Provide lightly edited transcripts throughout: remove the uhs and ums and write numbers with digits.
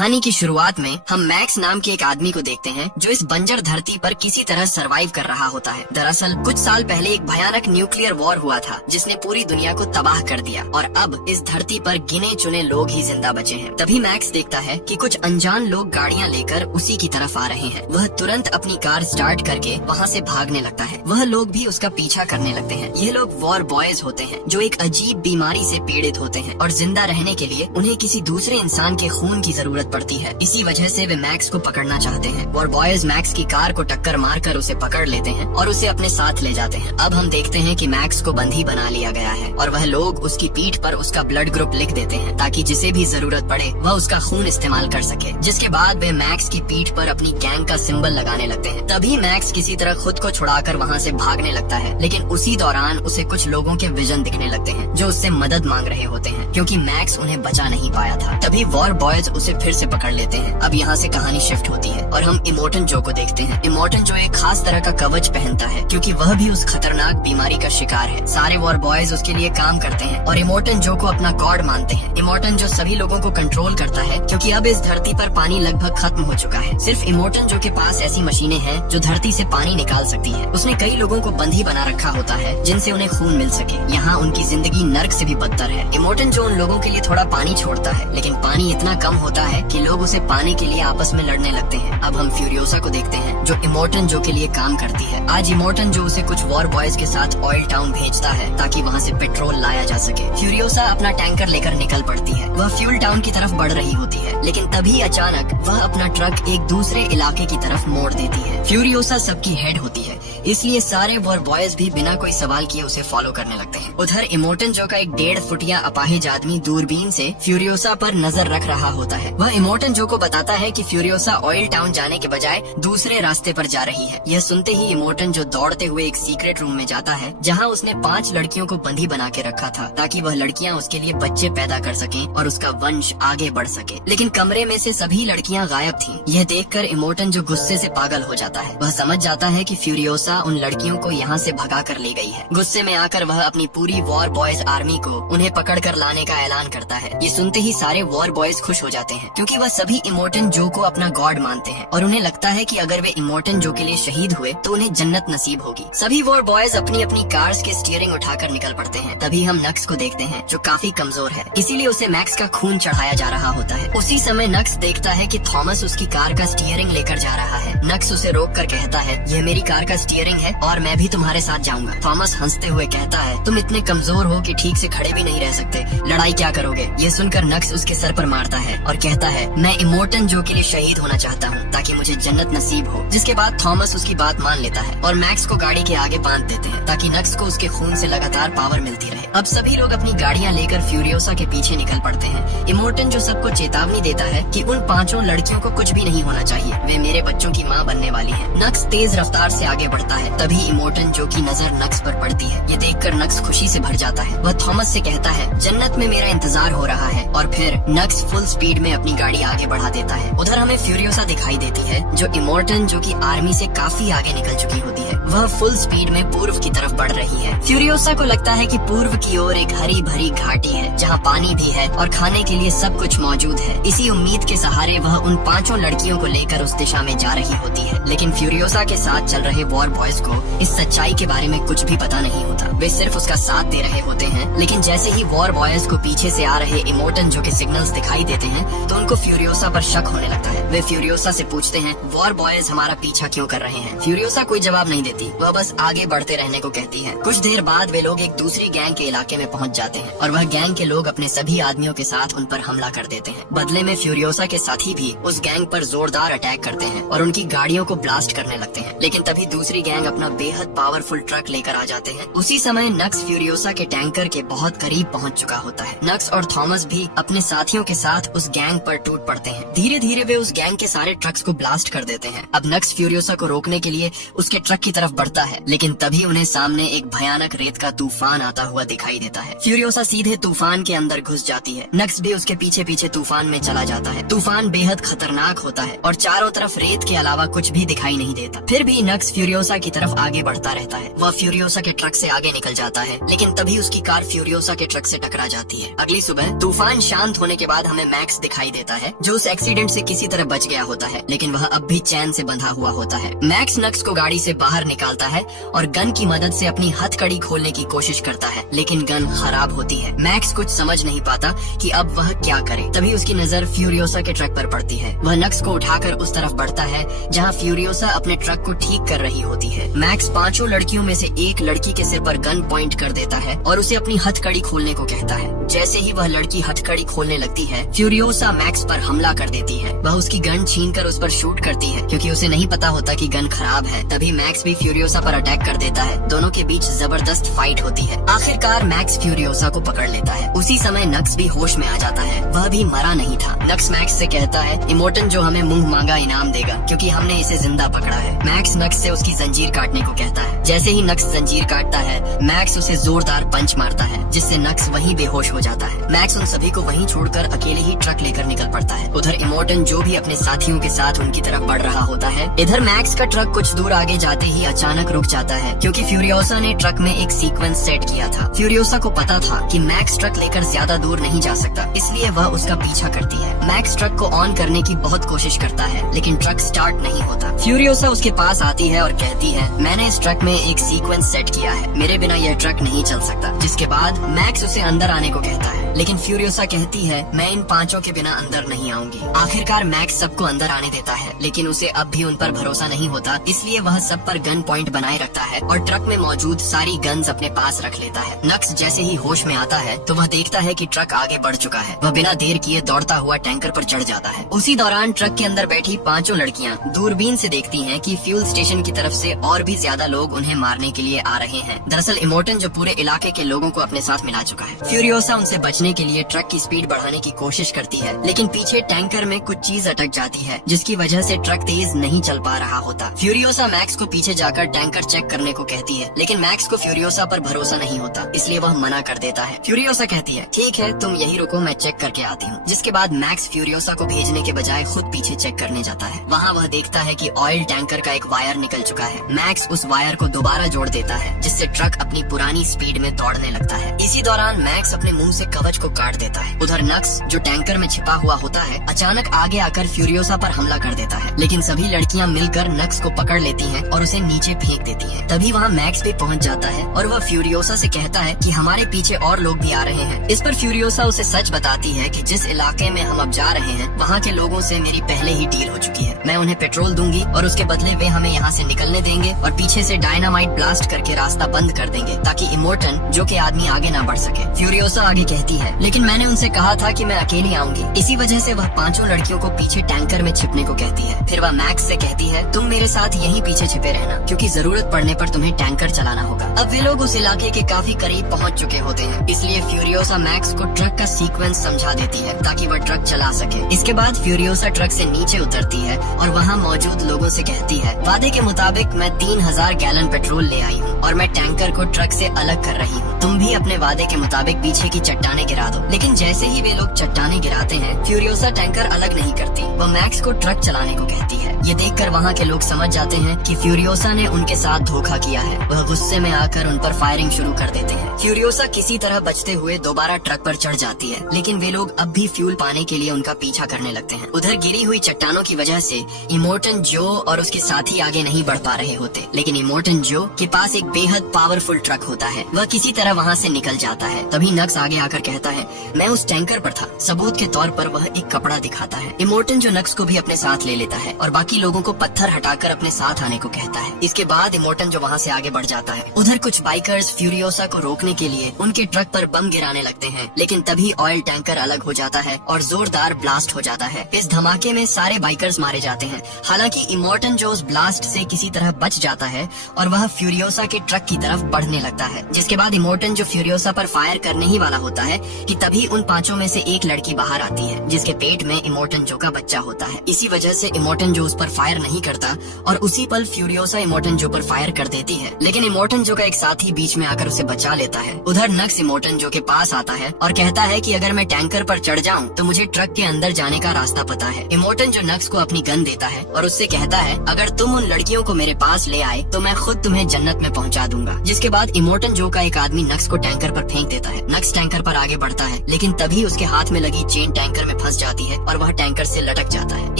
कहानी की शुरुआत में हम मैक्स नाम के एक आदमी को देखते हैं जो इस बंजर धरती पर किसी तरह सरवाइव कर रहा होता है। दरअसल कुछ साल पहले एक भयानक न्यूक्लियर वॉर हुआ था जिसने पूरी दुनिया को तबाह कर दिया और अब इस धरती पर गिने चुने लोग ही जिंदा बचे हैं। तभी मैक्स देखता है कि कुछ अनजान लोग गाड़ियां लेकर उसी की तरफ आ रहे हैं। वह तुरंत अपनी कार स्टार्ट करके वहाँ से भागने लगता है। वह लोग भी उसका पीछा करने लगते हैं। ये लोग वॉर बॉयज होते हैं जो एक अजीब बीमारी से पीड़ित होते हैं और जिंदा रहने के लिए उन्हें किसी दूसरे इंसान के खून की जरूरत पड़ती है। इसी वजह से वे मैक्स को पकड़ना चाहते हैं। वॉर बॉयज मैक्स की कार को टक्कर मारकर उसे पकड़ लेते हैं और उसे अपने साथ ले जाते हैं। अब हम देखते हैं कि मैक्स को बंदी बना लिया गया है और वह लोग उसकी पीठ पर उसका ब्लड ग्रुप लिख देते हैं ताकि जिसे भी जरूरत पड़े वह उसका खून इस्तेमाल कर सके। जिसके बाद वे मैक्स की पीठ पर अपनी गैंग का सिंबल लगाने लगते हैं। तभी मैक्स किसी तरह खुद को छुड़ाकर वहाँ से भागने लगता है, लेकिन उसी दौरान उसे कुछ लोगों के विजन दिखने लगते हैं जो उससे मदद मांग रहे होते हैं क्योंकि मैक्स उन्हें बचा नहीं पाया था। तभी वॉर बॉयज उसे फिर से पकड़ लेते हैं। अब यहाँ से कहानी शिफ्ट होती है और हम इमोर्टन जो को देखते हैं। इमोर्टन जो एक खास तरह का कवच पहनता है क्योंकि वह भी उस खतरनाक बीमारी का शिकार है। सारे वॉर बॉयज उसके लिए काम करते हैं और इमोर्टन जो को अपना गॉड मानते हैं। इमोर्टन जो सभी लोगों को कंट्रोल करता है क्योंकि अब इस धरती पर पानी लगभग खत्म हो चुका है। सिर्फ इमोर्टन जो के पास ऐसी मशीनें हैं जो धरती से पानी निकाल सकती है। उसने कई लोगों को बंदी बना रखा होता है जिनसे उन्हें खून मिल सके। यहाँ उनकी जिंदगी नर्क से भी बदतर है। इमोर्टन जो उन लोगों के लिए थोड़ा पानी छोड़ता है, लेकिन पानी इतना कम होता है कि लोग उसे पाने के लिए आपस में लड़ने लगते हैं। अब हम फ्यूरियोसा को देखते हैं जो इमोर्टन जो के लिए काम करती है। आज इमोर्टन जो उसे कुछ वॉर बॉयज के साथ ऑयल टाउन भेजता है ताकि वहाँ से पेट्रोल लाया जा सके। फ्यूरियोसा अपना टैंकर लेकर निकल पड़ती है। वह फ्यूल टाउन की तरफ बढ़ रही होती है, लेकिन तभी अचानक वह अपना ट्रक एक दूसरे इलाके की तरफ मोड़ देती है। फ्यूरियोसा सबकी हेड होती है, इसलिए सारे वॉर बॉयज भी बिना कोई सवाल किए उसे फॉलो करने लगते हैं। उधर इमोर्टन जो का एक 1.5 फुटिया अपाहिज आदमी दूरबीन से फ्यूरियोसा पर नजर रख रहा होता है। वह इमोर्टन जो को बताता है कि फ्यूरियोसा ऑयल टाउन जाने के बजाय दूसरे रास्ते पर जा रही है। यह सुनते ही इमोर्टन जो दौड़ते हुए एक सीक्रेट रूम में जाता है जहाँ उसने 5 लड़कियों को बंदी बना के रखा था ताकि वह लड़कियाँ उसके लिए बच्चे पैदा कर सकें और उसका वंश आगे बढ़ सके। लेकिन कमरे में से सभी लड़कियाँ गायब थीं। यह देखकर इमोर्टन जो गुस्से से पागल हो जाता है। वह समझ जाता है कि फ्यूरियोसा उन लड़कियों को यहाँ से भगा कर ले गई है। गुस्से में आकर वह अपनी पूरी वॉर बॉयज आर्मी को उन्हें पकड़ कर लाने का ऐलान करता है। ये सुनते ही सारे वॉर बॉयज खुश हो जाते हैं क्योंकि वह सभी इमोर्टन जो को अपना गॉड मानते हैं और उन्हें लगता है कि अगर वे इमोर्टन जो के लिए शहीद हुए तो उन्हें जन्नत नसीब होगी। सभी वॉर बॉयज अपनी अपनी कार्स के स्टीयरिंग उठाकर निकल पड़ते हैं। तभी हम नक्स को देखते हैं जो काफी कमजोर है, इसीलिए उसे मैक्स का खून चढ़ाया जा रहा होता है। उसी समय नक्स देखता है कि थॉमस उसकी कार का स्टीयरिंग लेकर जा रहा है। नक्स उसे रोक कर कहता है, यह मेरी कार का स्टीयरिंग है और मैं भी तुम्हारे साथ जाऊंगा। थॉमस हंसते हुए कहता है, तुम इतने कमजोर हो कि ठीक से खड़े भी नहीं रह सकते, लड़ाई क्या करोगे? ये सुनकर नक्स उसके सर पर मारता है और कहता है, मैं इमोर्टन जो के लिए शहीद होना चाहता हूँ ताकि मुझे जन्नत नसीब हो। जिसके बाद थॉमस उसकी बात मान लेता है और मैक्स को गाड़ी के आगे बांध देते हैं ताकि नक्स को उसके खून से लगातार पावर मिलती रहे। अब सभी लोग अपनी गाड़ियाँ लेकर फ्यूरियोसा के पीछे निकल पड़ते हैं। इमोर्टन जो सबको चेतावनी देता है कि उन 5 लड़कियों को कुछ भी नहीं होना चाहिए, वे मेरे बच्चों की माँ बनने वाली है। नक्स तेज रफ्तार से आगे बढ़ता है। तभी इमोर्टन जो की नजर नक्स पर पड़ती है। ये देखकर नक्स खुशी से भर जाता है। वह थॉमस से कहता है, जन्नत में मेरा इंतजार हो रहा है और फिर नक्स फुल स्पीड में अपनी गाड़ी आगे बढ़ा देता है। उधर हमें फ्यूरियोसा दिखाई देती है जो इमोर्टन जो की आर्मी से काफी आगे निकल चुकी होती है। वह फुल स्पीड में पूर्व की तरफ बढ़ रही है। फ्यूरियोसा को लगता है कि पूर्व की ओर एक हरी भरी घाटी है जहाँ पानी भी है और खाने के लिए सब कुछ मौजूद है। इसी उम्मीद के सहारे वह उन 5 लड़कियों को लेकर उस दिशा में जा रही होती है। लेकिन फ्यूरियोसा के साथ चल रहे वॉर बॉयज को इस सच्चाई के बारे में कुछ भी पता नहीं होता। वे सिर्फ उसका साथ दे रहे होते हैं। लेकिन जैसे ही वॉर बॉयज को पीछे से आ रहे इमोर्टन जो के सिग्नल्स दिखाई देते हैं तो उनको फ्यूरियोसा पर शक होने लगता है। वे फ्यूरियोसा से पूछते हैं, वॉर बॉयज हमारा पीछा क्यों कर रहे हैं? फ्यूरियोसा कोई जवाब नहीं देती, वह बस आगे बढ़ते रहने को कहती है। कुछ देर बाद वे लोग एक दूसरी गैंग के इलाके में पहुंच जाते हैं और वह गैंग के लोग अपने सभी आदमियों के साथ उन पर हमला कर देते हैं। बदले में फ्यूरियोसा के साथी भी उस गैंग पर जोरदार अटैक करते हैं और उनकी गाड़ियों को ब्लास्ट करने लगते हैं। लेकिन तभी दूसरी गैंग अपना बेहद पावरफुल ट्रक लेकर आ जाते हैं। उसी समय नक्स फ्यूरियोसा के टैंकर के बहुत करीब पहुंच चुका होता है। नक्स और थॉमस भी अपने साथियों के साथ उस गैंग पर टूट पड़ते हैं। धीरे धीरे वे उस गैंग के सारे ट्रक्स को ब्लास्ट कर देते हैं। अब नक्स फ्यूरियोसा को रोकने के लिए उसके ट्रक की तरफ बढ़ता है, लेकिन तभी उन्हें सामने एक भयानक रेत का तूफान आता हुआ दिखाई देता है। फ्यूरियोसा सीधे तूफान के अंदर घुस जाती है। नक्स भी उसके पीछे पीछे तूफान में चला जाता है। तूफान बेहद खतरनाक होता है और चारों तरफ रेत के अलावा कुछ भी दिखाई नहीं देता। फिर भी नक्स फ्यूरियोसा की तरफ आगे बढ़ता रहता है। वह फ्यूरियोसा के ट्रक से आगे निकल जाता है, लेकिन तभी उसकी कार फ्यूरियोसा के ट्रक से टकरा जाती है। अगली सुबह तूफान शांत होने के बाद हमें मैक्स दिखाई देता है, जो उस एक्सीडेंट से किसी तरह बच गया होता है, लेकिन वह अब भी चैन से बंधा हुआ होता है। मैक्स नक्स को गाड़ी से बाहर निकालता है और गन की मदद से अपनी हथकड़ी खोलने की कोशिश करता है, लेकिन गन खराब होती है। मैक्स कुछ समझ नहीं पाता कि अब वह क्या करे। तभी उसकी नजर फ्यूरियोसा के ट्रक पर पड़ती है। वह नक्स को उठाकर उस तरफ बढ़ता है जहाँ फ्यूरियोसा अपने ट्रक को ठीक कर रही होती है। मैक्स पांचों लड़कियों में से एक लड़की के सिर पर गन पॉइंट कर देता है और उसे अपनी हथकड़ी खोलने को कहता है। जैसे ही वह लड़की हथकड़ी खोलने लगती है, फ्यूरियोसा मैक्स पर हमला कर देती है। वह उसकी गन छीनकर उस पर शूट करती है, क्योंकि उसे नहीं पता होता कि गन खराब है। तभी मैक्स भी फ्यूरियोसा पर अटैक कर देता है। दोनों के बीच जबरदस्त फाइट होती है। आखिरकार मैक्स फ्यूरियोसा को पकड़ लेता है। उसी समय नक्स भी होश में आ जाता है। वह भी मरा नहीं था। नक्स मैक्स से कहता है, इमोटन जो हमें मुंह मांगा इनाम देगा, क्योंकि हमने इसे जिंदा पकड़ा है। मैक्स नक्स से उसकी जंजीर काटने को कहता है। जैसे ही नक्स जंजीर काटता है, मैक्स उसे जोरदार पंच मारता है, जिससे नक्स वहीं बेहोश हो जाता है। मैक्स उन सभी को वहीं छोड़कर अकेले ही ट्रक लेकर निकल पड़ता है। उधर इमोटन जो भी अपने साथियों के साथ उनकी तरफ बढ़ रहा होता है। इधर मैक्स का ट्रक कुछ दूर आगे जाते ही अचानक रुक जाता है, क्योंकि फ्यूरियोसा ने ट्रक में एक सीक्वेंस सेट किया था। फ्यूरियोसा को पता था कि मैक्स ट्रक लेकर ज्यादा दूर नहीं जा सकता, इसलिए वह उसका पीछा करती है। मैक्स ट्रक को ऑन करने की बहुत कोशिश करता है, लेकिन ट्रक स्टार्ट नहीं होता। फ्यूरियोसा उसके पास आती है और कहती है, मैंने इस ट्रक में एक सीक्वेंस सेट किया है, मेरे बिना यह ट्रक नहीं चल सकता। जिसके बाद मैक्स उसे अंदर आने को कहता है, लेकिन फ्यूरियोसा कहती है, मैं इन पांचों के बिना अंदर नहीं आऊंगी। आखिरकार मैक्स सबको अंदर आने देता है, लेकिन उसे अब भी उन पर भरोसा नहीं होता, इसलिए वह सब पर गन पॉइंट बनाए रखता है और ट्रक में मौजूद सारी गन्स अपने पास रख लेता है। नक्स जैसे ही होश में आता है तो वह देखता है कि ट्रक आगे बढ़ चुका है। वह बिना देर किए दौड़ता हुआ टैंकर पर चढ़ जाता है। उसी दौरान ट्रक के अंदर बैठी पांचों लड़कियां दूरबीन से देखती हैं कि फ्यूल स्टेशन की तरफ से और भी ज्यादा लोग उन्हें मारने के लिए आ रहे हैं। दरअसल इमोटन जो पूरे इलाके के लोगों को अपने साथ मिला चुका है। फ्यूरियोसा उनसे बचने के लिए ट्रक की स्पीड बढ़ाने की कोशिश करती है, लेकिन पीछे टैंकर में कुछ चीज अटक जाती है, जिसकी वजह से ट्रक तेज नहीं चल पा रहा होता। फ्यूरियोसा मैक्स को पीछे जाकर टैंकर चेक करने को कहती है, लेकिन मैक्स को फ्यूरियोसा पर भरोसा नहीं होता, इसलिए वह मना कर देता है। फ्यूरियोसा कहती है, ठीक है तुम यही रुको, मैं चेक करके आती हूँ। जिसके बाद मैक्स फ्यूरियोसा को भेजने के बजाय खुद पीछे चेक करने जाता है। वहाँ वह देखता है कि ऑयल टैंकर का एक वायर निकल चुका है। मैक्स उस वायर को दोबारा जोड़ देता है, जिससे ट्रक अपनी पुरानी स्पीड में दौड़ने लगता है। इसी दौरान मैक्स अपने मुंह से कवच को काट देता है। उधर नक्स जो टैंकर में छिपा हुआ होता है, अचानक आगे आकर फ्यूरियोसा पर हमला कर देता है, लेकिन सभी लड़कियां मिलकर नक्स को पकड़ लेती हैं और उसे नीचे फेंक देती हैं। तभी वहाँ मैक्स भी पहुँच जाता है और वह फ्यूरियोसा से कहता है कि हमारे पीछे और लोग भी आ रहे हैं। इस पर फ्यूरियोसा उसे सच बताती है कि जिस इलाके में हम अब जा रहे हैं, वहाँ के लोगों से मेरी पहले ही डील हो चुकी है। मैं उन्हें पेट्रोल दूंगी और उसके बदले वे हमें यहाँ से निकलने देंगे और पीछे से डायनामाइट ब्लास्ट करके रास्ता बंद कर देंगे, ताकि इमोटन जो के आदमी आगे ना बढ़ सके। फ्यूरियोसा आगे कहती है, लेकिन मैंने उनसे कहा था कि मैं अकेली आऊंगी। इसी वजह से वह पांचों लड़कियों को पीछे टैंकर में छिपने को कहती है। फिर वह मैक्स से कहती है, तुम मेरे साथ यहीं पीछे छिपे रहना, क्योंकि जरूरत पड़ने पर तुम्हें टैंकर चलाना होगा। अब वे लोग उस इलाके के काफी करीब पहुँच चुके होते हैं, इसलिए फ्यूरियोसा मैक्स को ट्रक का सीक्वेंस समझा देती है ताकि वह ट्रक चला सके। इसके बाद फ्यूरियोसा ट्रक से नीचे उतरती है और वहाँ मौजूद लोगों से कहती है, वादे के मुताबिक मैं 3000 गैलन पेट्रोल ले आई हूँ और मैं टैंकर को ट्रक से अलग कर रही हूँ। तुम भी अपने वादे के मुताबिक पीछे की चट्टाने गिरा दो। लेकिन जैसे ही वे लोग चट्टाने गिराते हैं, फ्यूरियोसा टैंकर अलग नहीं करती। वह मैक्स को ट्रक चलाने को कहती है। ये देखकर वहाँ के लोग समझ जाते हैं कि फ्यूरियोसा ने उनके साथ धोखा किया है। वह गुस्से में आकर उन पर फायरिंग शुरू कर देते हैं। फ्यूरियोसा किसी तरह बचते हुए दोबारा ट्रक पर चढ़ जाती है, लेकिन वे लोग अब भी फ्यूल पाने के लिए उनका पीछा करने लगते हैं। उधर गिरी हुई चट्टानों की वजह से इमोटन जो और उसके साथी आगे नहीं बढ़ पा रहे होते, लेकिन इमोटन जो के पास एक बेहद पावरफुल ट्रक होता है। वह किसी तरह वहाँ से निकल जाता है। तभी नक्स आगे आकर कहता है, मैं उस टैंकर पर था। सबूत के तौर पर वह एक कपड़ा दिखाता है। इमोटन जो नक्स को भी अपने साथ ले लेता है और बाकी लोगों को पत्थर हटाकर अपने साथ आने को कहता है। इसके बाद इमोटन जो वहाँ से आगे बढ़ जाता है। उधर कुछ बाइकर्स फ्यूरियोसा को रोकने के लिए उनके ट्रक पर बम गिराने लगते हैं, लेकिन तभी ऑयल टैंकर अलग हो जाता है और जोरदार ब्लास्ट हो जाता है। इस धमाके में सारे बाइकर्स मारे जाते हैं। हालांकि इमोटन जो उस ब्लास्ट से किसी तरह बच जाता है और वह फ्यूरियोसा के ट्रक की तरफ बढ़ने लगता है। जिसके बाद इमोटन जो फ्यूरियोसा पर फायर करने ही वाला होता है, कि तभी उन पांचों में से एक लड़की बाहर आती है जिसके पेट में इमोर्टन जो का बच्चा होता है। इसी वजह से इमोर्टन जो उस पर फायर नहीं करता और उसी पल फ्यूरियोसा इमोर्टन जो पर फायर कर देती है, लेकिन इमोर्टन जो का एक साथी बीच में आकर उसे बचा लेता है। उधर नक्स इमोर्टन जो के पास आता है और कहता है कि अगर मैं टैंकर पर चढ़ जाऊं तो मुझे ट्रक के अंदर जाने का रास्ता पता है। इमोर्टन जो नक्स को अपनी गन देता है और उससे कहता है अगर तुम उन लड़कियों को मेरे पास ले आए तो मैं खुद तुम्हें जन्नत में पहुंचा दूंगा। जिसके बाद इमोर्टन जो का एक आदमी नक्स को टैंकर पर फेंक देता है। नक्स टैंकर पर आगे बढ़ता है, लेकिन तभी उसके हाथ में लगी चेन टैंकर में फंस जाती है और वह टैंकर से लटक जाता है।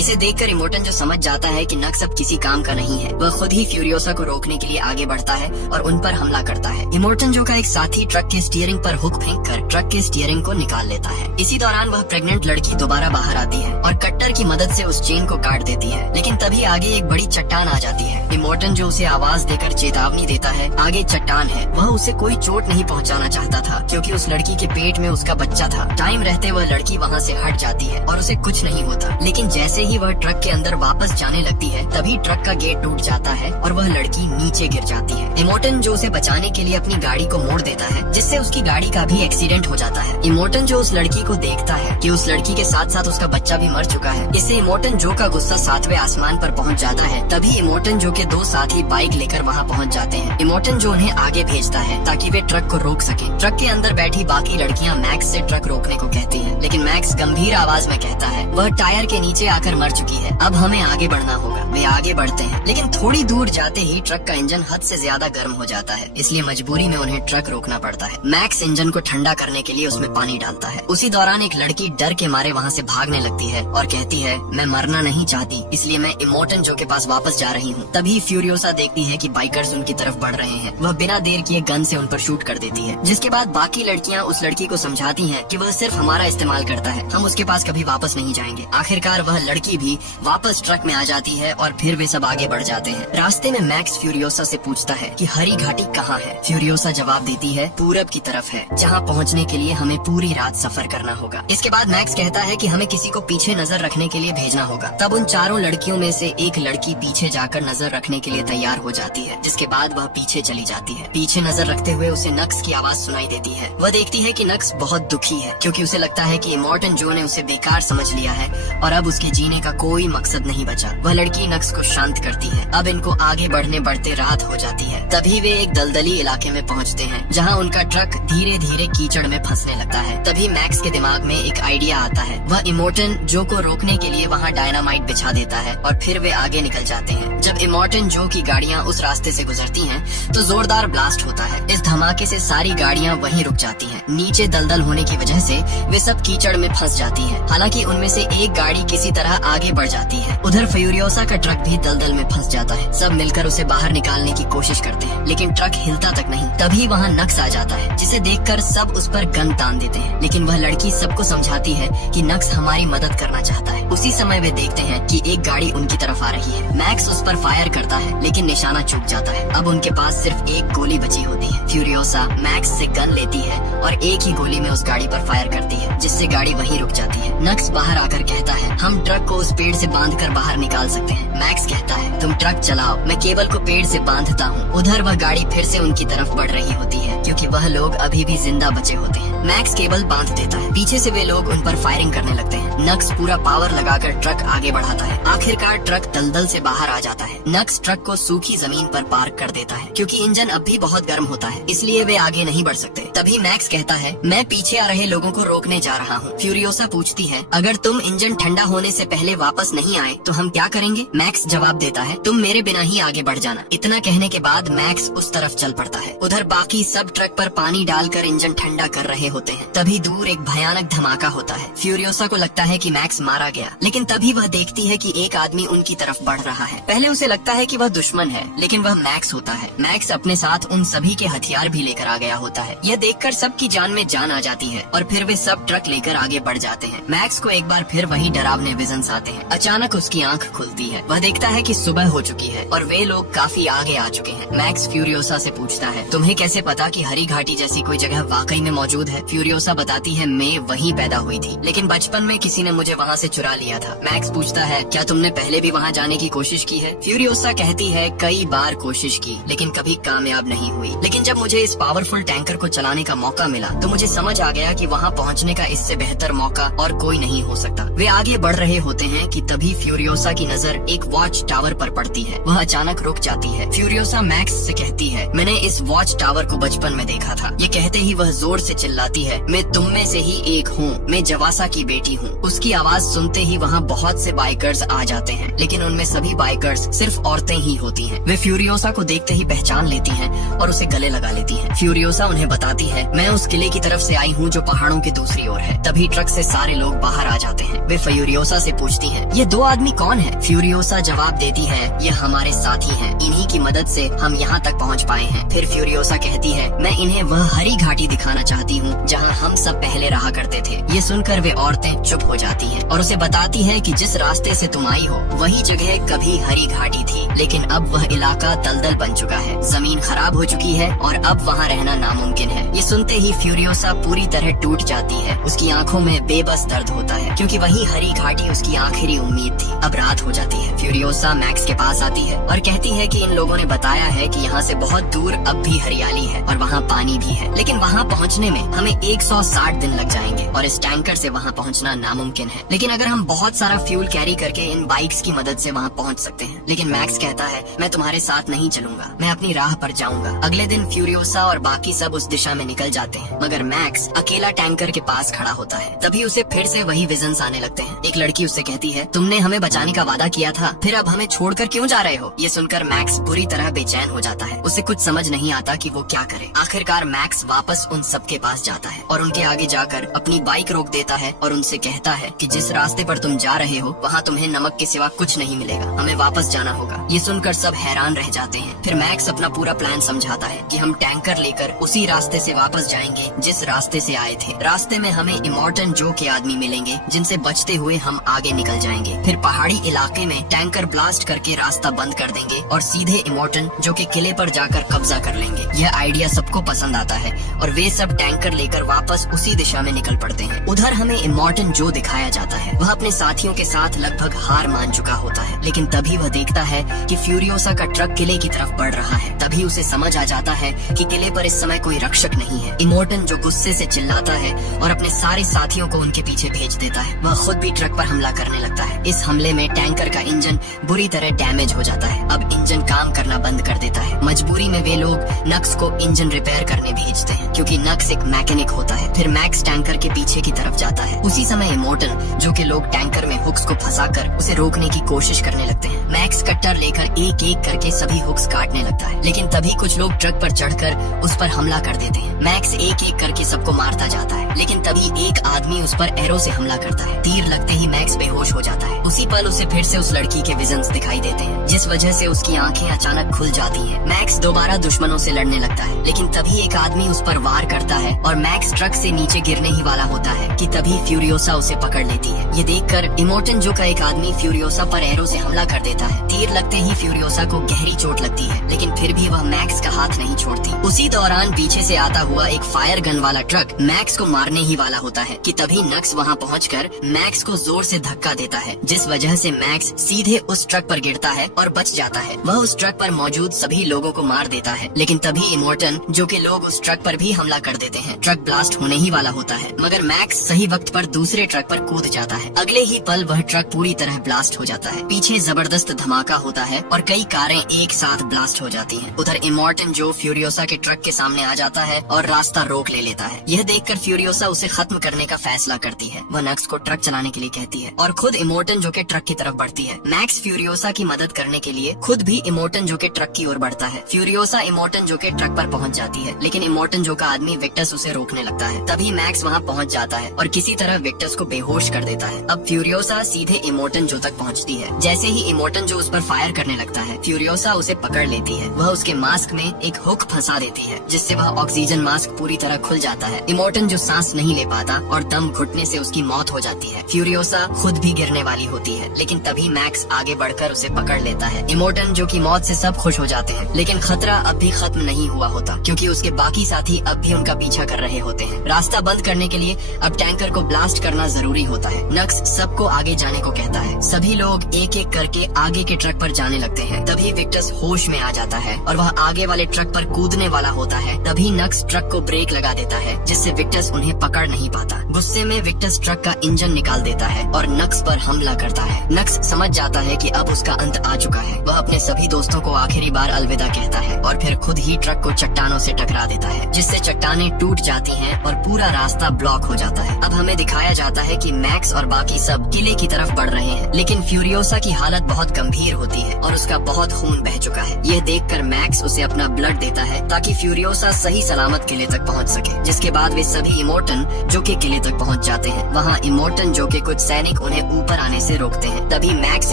इसे देखकर इमोर्टन जो समझ जाता है कि नक्स अब किसी काम का नहीं है, वह खुद ही फ्यूरियोसा को रोकने के लिए आगे बढ़ता है और उन पर हमला करता है। इमोर्टन जो का एक साथी ट्रक के स्टीयरिंग पर हुक फेंक कर ट्रक के स्टीयरिंग को निकाल लेता है। इसी दौरान वह प्रेग्नेंट लड़की दोबारा बाहर आती है और कट्टर की मदद से उस चेन को काट देती है, लेकिन तभी आगे एक बड़ी चट्टान आ जाती है। इमोर्टन जो उसे आवाज देकर चेतावनी देता है आगे चट्टान है। वह उसे कोई चोट नहीं पहुंचाना चाहता था क्योंकि उस लड़की के पेट में उसका बच्चा था। टाइम रहते वह लड़की वहां से हट जाती है और उसे कुछ नहीं होता, लेकिन जैसे ही वह ट्रक के अंदर वापस जाने लगती है तभी ट्रक का गेट टूट जाता है और वह लड़की नीचे गिर जाती है। इमोर्टन जो उसे बचाने के लिए अपनी गाड़ी को मोड़ देता है, जिससे उसकी गाड़ी का भी एक्सीडेंट हो जाता है। इमोर्टन जो उस लड़की को देखता है कि उस लड़की के साथ साथ उसका बच्चा भी मर चुका है, इससे इमोर्टन जो का गुस्सा 7वें आसमान पर पहुंच जाता है। तभी इमोर्टन जो के 2 साथी बाइक लेकर वहां पहुंच जाते हैं। इमोर्टन जो उन्हें आगे भेजता है ताकि वे ट्रक को रोक सकें। ट्रक के अंदर बैठी बाकी लड़कियां मैक्स से ट्रक रोकने को कहती हैं, लेकिन मैक्स गंभीर आवाज में कहता है वह टायर के नीचे आकर मर चुकी है, अब हमें आगे बढ़ना होगा। वे आगे बढ़ते हैं, लेकिन थोड़ी दूर जाते ही ट्रक का इंजन हद से ज्यादा गर्म हो जाता है, इसलिए मजबूरी में उन्हें ट्रक रोकना पड़ता है। मैक्स इंजन को ठंडा करने के लिए उसमें पानी डालता है। उसी दौरान एक लड़की डर के मारे वहाँ से भागने लगती है और कहती है मैं मरना नहीं चाहती, इसलिए मैं इमोर्टन जो के पास वापस जा रही हूँ। तभी फ्यूरियोसा देखती है कि बाइकर्स उनकी तरफ बढ़ रहे हैं, वह बिना देर किए गन से उन पर शूट कर देती है। जिसके बाद बाकी लड़कियाँ उस लड़की को समझाती हैं कि वह सिर्फ हमारा इस्तेमाल करता है, हम उसके पास कभी वापस नहीं जाएंगे। आखिरकार वह लड़की भी वापस ट्रक में आ जाती है और फिर वे सब आगे बढ़ जाते हैं। रास्ते में मैक्स फ्यूरियोसा से पूछता है कि हरी घाटी कहाँ है। फ्यूरियोसा जवाब देती है पूरब की तरफ है, जहाँ पहुँचने के लिए हमें पूरी रात सफर करना होगा। इसके बाद मैक्स कहता है कि हमें किसी को पीछे नजर रखने के लिए भेजना होगा। तब उन चारों लड़कियों में से एक लड़की पीछे जाकर नजर रखने के लिए तैयार हो जाती है, जिसके बाद वह पीछे चली जाती है। पीछे नजर रखते हुए उसे नक्स की आवाज सुनाई देती है। वह देखती है कि नक्स बहुत दुखी है क्योंकि उसे लगता है कि इमोर्टन जो ने उसे बेकार समझ लिया है और अब उसके जीने का कोई मकसद नहीं बचा। वह लड़की नक्स को शांत करती है। अब इनको आगे बढ़ने बढ़ते रात हो जाती है। तभी वे एक दलदली इलाके में पहुंचते हैं, जहां उनका ट्रक धीरे धीरे कीचड़ में फंसने लगता है। तभी मैक्स के दिमाग में एक आइडिया आता है। वह इमोर्टन जो को रोकने के लिए वहां डायनामाइट बिछा देता है और फिर वे आगे निकल जाते हैं। जब इमोर्टन जो की गाड़ियां उस रास्ते से गुजरती हैं, तो जोरदार ब्लास्ट होता है। इस धमाके से सारी गाड़ियां वहीं रुक जाती हैं। नीचे दलदल होने की वजह से वे सब कीचड़ में फंस जाती हैं। हालांकि उनमें से एक गाड़ी किसी तरह आगे बढ़ जाती है। उधर फ्यूरियोसा का ट्रक भी दलदल में फंस जाता है। सब मिलकर उसे बाहर निकालने की कोशिश करते हैं, लेकिन ट्रक हिलता तक नहीं। तभी वहाँ नक्स आ जाता है, जिसे देखकर सब उस पर गन तान देते हैं, लेकिन वह लड़की सबको समझाती है कि नक्स हमारी मदद करना चाहता है। उसी समय वे देखते हैं कि एक गाड़ी उनकी तरफ आ रही है। मैक्स उस पर फायर करता है, लेकिन निशाना चूक जाता है। अब उनके पास सिर्फ एक गोली बची होती है। फ्यूरियोसा मैक्स से गन लेती है और एक ही गोली में उस गाड़ी पर फायर करती है, जिससे गाड़ी वहीं रुक जाती है। नक्स बाहर आकर कहता है हम ट्रक को उस पेड़ से बांधकर बाहर निकाल सकते हैं। मैक्स कहता है तुम ट्रक चलाओ, मैं केबल को पेड़ से बांधता हूँ। उधर वह गाड़ी फिर से उनकी तरफ बढ़ रही होती है, क्योंकि वह लोग अभी भी जिंदा बचे होते हैं। मैक्स केबल बांध देता है। पीछे से वे लोग उन पर फायरिंग करने लगते हैं। नक्स पूरा पावर लगाकर ट्रक आगे बढ़ाता है। आखिरकार ट्रक दलदल से बाहर आ जाता है। नक्स ट्रक को सूखी जमीन पर पार्क कर देता है, क्योंकि इंजन अब भी बहुत गर्म होता है, इसलिए वे आगे नहीं बढ़ सकते। तभी मैक्स कहता है मैं पीछे आ रहे लोगों को रोकने जा रहा हूँ। फ्यूरियोसा पूछती है अगर तुम इंजन ठंडा होने से पहले वापस नहीं आए तो हम क्या करेंगे। मैक्स जवाब देता है तुम मेरे बिना ही आगे बढ़ जाना। इतना कहने के बाद मैक्स उस तरफ चल पड़ता है। उधर बाकी सब ट्रक पर पानी डालकर इंजन ठंडा कर रहे होते हैं। तभी दूर एक भयानक धमाका होता है। फ्यूरियोसा को लगता है कि मैक्स मारा गया, लेकिन तभी वह देखती है कि एक आदमी उनकी तरफ बढ़ रहा है। पहले उसे लगता है कि वह दुश्मन है, लेकिन वह मैक्स होता है। मैक्स अपने साथ उन सभी के हथियार भी लेकर आ गया होता है। यह देखकर सबकी जान में जान आ जाती है और फिर वे सब ट्रक लेकर आगे बढ़ जाते हैं। मैक्स को एक बार फिर वही डरावने विजन्स आते हैं। अचानक उसकी आंख खुलती है। वह देखता है कि सुबह हो चुकी है और वे लोग काफी आगे आ चुके हैं। मैक्स फ्यूरियोसा से पूछता है तुम्हें कैसे पता कि हरी घाटी जैसी कोई जगह वाकई में मौजूद है। फ्यूरियोसा बताती है मैं वहीं पैदा हुई थी, लेकिन बचपन में किसी ने मुझे वहाँ से चुरा लिया था। मैक्स पूछता है, क्या तुमने पहले भी वहाँ जाने की कोशिश की है? फ्यूरियोसा कहती है, कई बार कोशिश की लेकिन कभी कामयाब नहीं हुई। लेकिन जब मुझे इस पावरफुल टैंकर को चलाने का मौका मिला तो मुझे समझ आ गया कि वहाँ पहुँचने का इससे बेहतर मौका और कोई नहीं हो सकता। वे आगे बढ़ रहे होते हैं कि तभी फ्यूरियोसा की नजर एक वॉच टावर पर पड़ती है। वह अचानक रुक जाती है। फ्यूरियोसा मैक्स से कहती है, मैंने इस वॉच टावर को बचपन में देखा था। ये कहते ही वह जोर से चिल्लाती है, मैं तुम में से ही एक हूँ, मैं जवासा की बेटी हूँ। उसकी आवाज सुनते ही वहाँ बहुत से बाइकर्स आ जाते हैं, लेकिन उनमें सभी बाइकर्स सिर्फ औरतें ही होती हैं। वे फ्यूरियोसा को देखते ही पहचान लेती हैं और उसे गले लगा लेती हैं। फ्यूरियोसा उन्हें बताती है, मैं उस किले की तरफ से आई हूँ जो पहाड़ों की दूसरी ओर है। तभी ट्रक से सारे लोग बाहर आ जाते हैं। वे फ्यूरियोसा से पूछती हैं, ये दो आदमी कौन है? फ्यूरियोसा जवाब देती है, ये हमारे साथी हैं, इन्हीं की मदद से हम यहाँ तक पहुँच पाए हैं। फिर फ्यूरियोसा कहती है, मैं इन्हें वह हरी घाटी दिखाना चाहती हूँ जहाँ हम सब पहले रहा करते थे। ये सुनकर वे औरतें चुप हो जाती हैं और उसे बताती हैं कि जिस रास्ते से तुम आई हो वही जगह कभी हरी घाटी थी, लेकिन अब वह इलाका दलदल बन चुका है, जमीन खराब हो चुकी है और अब वहाँ रहना नामुमकिन है। ये सुनते ही फ्यूरियोसा पूरी तरह टूट जाती है। उसकी आंखों में बेबस दर्द होता है क्योंकि वही हरी घाटी उसकी आखिरी उम्मीद थी। अब रात हो जाती है। फ्यूरियोसा मैक्स के पास आती है और कहती है कि इन लोगों ने बताया है कि यहाँ से बहुत दूर अब भी हरियाली है और वहाँ पानी भी है, लेकिन वहाँ पहुँचने में हमें 160 दिन लग जाएंगे और इस टैंकर से वहाँ पहुँचना नामुमकिन है। लेकिन अगर हम बहुत सारा फ्यूल कैरी करके इन बाइक्स की मदद से वहाँ पहुँच सकते हैं। लेकिन मैक्स कहता है, मैं तुम्हारे साथ नहीं चलूंगा, मैं अपनी राह पर जाऊंगा। अगले दिन फ्यूरियोसा और बाकी सब उस दिशा में निकल जाते हैं, मगर मैक्स अकेला टैंकर के पास खड़ा होता है। तभी उसे फिर से वही विजन्स आने लगते हैं। एक लड़की उससे कहती है, तुमने हमें बचाने का वादा किया था, फिर अब हमें छोड़कर क्यों जा रहे हो? ये सुनकर मैक्स बुरी तरह बेचैन हो जाता है। उसे कुछ समझ नहीं आता कि वो क्या करे। आखिरकार मैक्स वापस उन सबके पास जाता है और उनके आगे जाकर अपनी बाइक रोक देता है और उनसे कहता है कि जिस रास्ते पर तुम जा रहे हो वहाँ तुम्हें नमक के सिवा कुछ नहीं मिलेगा, हमें वापस जाना होगा। ये सुनकर सब हैरान रह जाते हैं। फिर मैक्स अपना पूरा प्लान समझाता है कि हम टैंकर लेकर उसी रास्ते से वापस जाएंगे जिस रास्ते से आए थे। रास्ते में हमें इमॉर्टन जो के आदमी मिलेंगे जिनसे बचते हुए हम आगे निकल जाएंगे। फिर पहाड़ी इलाके में टैंकर ब्लास्ट करके रास्ता बंद कर देंगे और सीधे इमॉर्टन जो के किले पर जाकर कब्जा कर लेंगे। यह आइडिया सबको पसंद आता है और वे सब टैंकर लेकर वापस उसी दिशा में निकल पड़ते हैं। उधर हमें इमॉर्टन जो दिखाया जाता है वह अपने साथियों के साथ लगभग हार मान चुका होता है, लेकिन तभी वह देखता है कि फ्यूरियोसा का ट्रक किले की तरफ बढ़ रहा है। तभी उसे समझ आ जाता है कि किले पर इस समय कोई रक्षक नहीं है। इमॉर्टन जो गुस्से से चिल्लाता है और अपने सारे साथियों को उनके पीछे भेज देता है। वह खुद भी ट्रक पर हमला करने लगता है। इस हमले में टैंकर का इंजन बुरी तरह डैमेज हो जाता है। अब इंजन काम करना बंद कर देता है। मजबूरी में वे लोग नक्स को इंजन रिपेयर करने भेजते हैं क्योंकि नक्स एक मैकेनिक होता है। फिर मैक्स टैंकर के पीछे की तरफ जाता है। उसी समय इमॉर्टन जो कि लोग टैंकर में हुक्स को फंसाकर उसे रोकने की कोशिश करने लगते हैं। मैक्स कट्टर लेकर एक एक करके सभी हुक्स काटने लगता है, लेकिन तभी कुछ लोग ट्रक पर चढ़कर उस पर हमला कर देते हैं। मैक्स एक एक करके सबको मारता जाता है, लेकिन तभी एक आदमी उस पर एरो से हमला करता है। तीर लगते ही मैक्स बेहोश हो जाता है। उसी पल उसे फिर से उस लड़की के विजन्स दिखाई देते हैं, जिस वजह से उसकी आंखें अचानक खुल जाती हैं। मैक्स दोबारा दुश्मनों से लड़ने लगता है, लेकिन तभी एक आदमी उस पर वार करता है और मैक्स ट्रक से नीचे गिरने ही वाला होता है कि तभी फ्यूरियोसा उसे पकड़ लेती है। ये देखकर इमॉर्टन जो का एक आदमी फ्यूरियोसा पर एरो से हमला कर देता है। तीर लगते ही फ्यूरियोसा को गहरी चोट लगती है, लेकिन फिर भी वह मैक्स का हाथ नहीं छोड़ती। उसी दौरान पीछे से आता हुआ एक फायर गन वाला ट्रक मैक्स को मारने ही वाला होता है कि तभी नक्स वहाँ पहुँचकर मैक्स को जोर से धक्का देता है, जिस वजह से मैक्स सीधे उस ट्रक पर गिरता है और बच जाता है। वह उस ट्रक पर मौजूद सभी लोगों को मार देता है, लेकिन तभी इमॉर्टन जो के लोग उस ट्रक पर भी हमला कर देते हैं। ट्रक ब्लास्ट होने ही वाला होता है, मगर मैक्स सही वक्त पर दूसरे ट्रक पर कूद जाता है। अगले ही पल वह ट्रक पूरी तरह ब्लास्ट हो जाता है। पीछे जबरदस्त धमाका होता है और कई कारें एक साथ ब्लास्ट हो जाती हैं। उधर इमॉर्टन जो फ्यूरियोसा के ट्रक के सामने आ जाता है और रास्ता रोक ले लेता है। यह देखकर फ्यूरियोसा उसे खत्म करने का फैसला करती है। वह नक्स को ट्रक चलाने के लिए कहती है और खुद इमॉर्टन जो के ट्रक की तरफ बढ़ती है। मैक्स फ्यूरियोसा की मदद करने के लिए खुद भी इमॉर्टन जो के ट्रक की ओर बढ़ता है। फ्यूरियोसा इमॉर्टन जो के ट्रक पर पहुंच जाती है, लेकिन इमॉर्टन जो का आदमी विक्टस उसे रोकने लगता है। तभी मैक्स वहां पहुंच जाता है और किसी तरह विक्टस को बेहोश कर देता है। अब फ्यूरियोसा सीधे इमॉर्टन जो तक पहुंचती है। जैसे ही इमॉर्टन जो उस पर फायर करने लगता है, फ्यूरियोसा उसे पकड़ लेती है। वह उसके मास्क में एक हुक फंसा देती है, जिससे वह ऑक्सीजन मास्क पूरी तरह खुल जाता है। इमॉर्टन जो सांस नहीं ले पाता और दम घुटने से उसकी मौत हो जाती है। फ्यूरियोसा खुद भी गिरने वाली होती है, लेकिन तभी मैक्स आगे बढ़कर उसे पकड़ लेता है। इमॉर्टन जो की मौत से सब खुश हो जाते हैं, लेकिन खतरा अब भी खत्म नहीं हुआ होता, क्योंकि उसके बाकी साथी अब भी उनका पीछा कर रहे होते हैं। रास्ता बंद करने के लिए अब टैंकर को ब्लास्ट करना जरूरी होता है। नक्स नक्स सबको आगे जाने को कहता है। सभी लोग एक एक करके आगे के ट्रक पर जाने लगते हैं। तभी विक्टस होश में आ जाता है और वह आगे वाले ट्रक पर कूदने वाला होता है। तभी नक्स ट्रक को ब्रेक लगा देता है, जिससे विक्टस उन्हें पकड़ नहीं पाता। गुस्से में विक्टस ट्रक का इंजन निकाल देता है और नक्स पर हमला करता है। नक्स समझ जाता है कि अब उसका अंत आ चुका है। वह अपने सभी दोस्तों को आखिरी बार अलविदा कहता है और फिर खुद ही ट्रक को चट्टानों से टकरा देता है, जिससे चट्टानें टूट जाती हैं और पूरा रास्ता ब्लॉक हो जाता है। अब हमें दिखाया जाता है कि मैक्स और बाकी सब किले की तरफ बढ़ रहे हैं, लेकिन फ्यूरियोसा की हालत बहुत गंभीर होती है और उसका बहुत खून बह चुका है। यह देखकर मैक्स उसे अपना ब्लड देता है ताकि फ्यूरियोसा सही सलामत किले तक पहुंच सके। जिसके बाद वे सभी इमोर्टन जो कि किले तक पहुंच जाते हैं। वहां इमोर्टन जो कि कुछ सैनिक उन्हें ऊपर आने से रोकते हैं। तभी मैक्स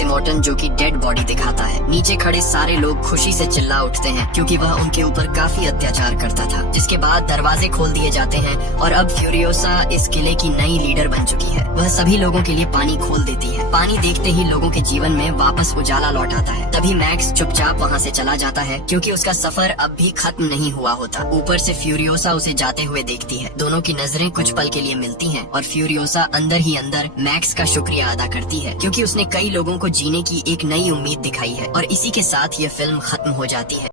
इमोर्टन जो कि डेड बॉडी दिखाता है। नीचे खड़े सारे लोग खुशी से चिल्ला उठते हैं क्योंकि वह उनके ऊपर काफी अत्याचार करता था। जिसके बाद दरवाजे खोल दिए जाते हैं और अब फ्यूरियोसा इस किले की नई लीडर बन चुकी है। वह सभी लोगों के लिए पानी खोल देती है। पानी देखते ही लोगों के जीवन में वापस उजाला लौट आता है। तभी मैक्स चुपचाप वहाँ से चला जाता है क्योंकि उसका सफर अब भी खत्म नहीं हुआ होता। ऊपर से फ्यूरियोसा उसे जाते हुए देखती है। दोनों की नजरें कुछ पल के लिए मिलती हैं और फ्यूरियोसा अंदर ही अंदर मैक्स का शुक्रिया अदा करती है क्योंकि उसने कई लोगों को जीने की एक नई उम्मीद दिखाई है। और इसी के साथ ये फिल्म खत्म हो जाती है।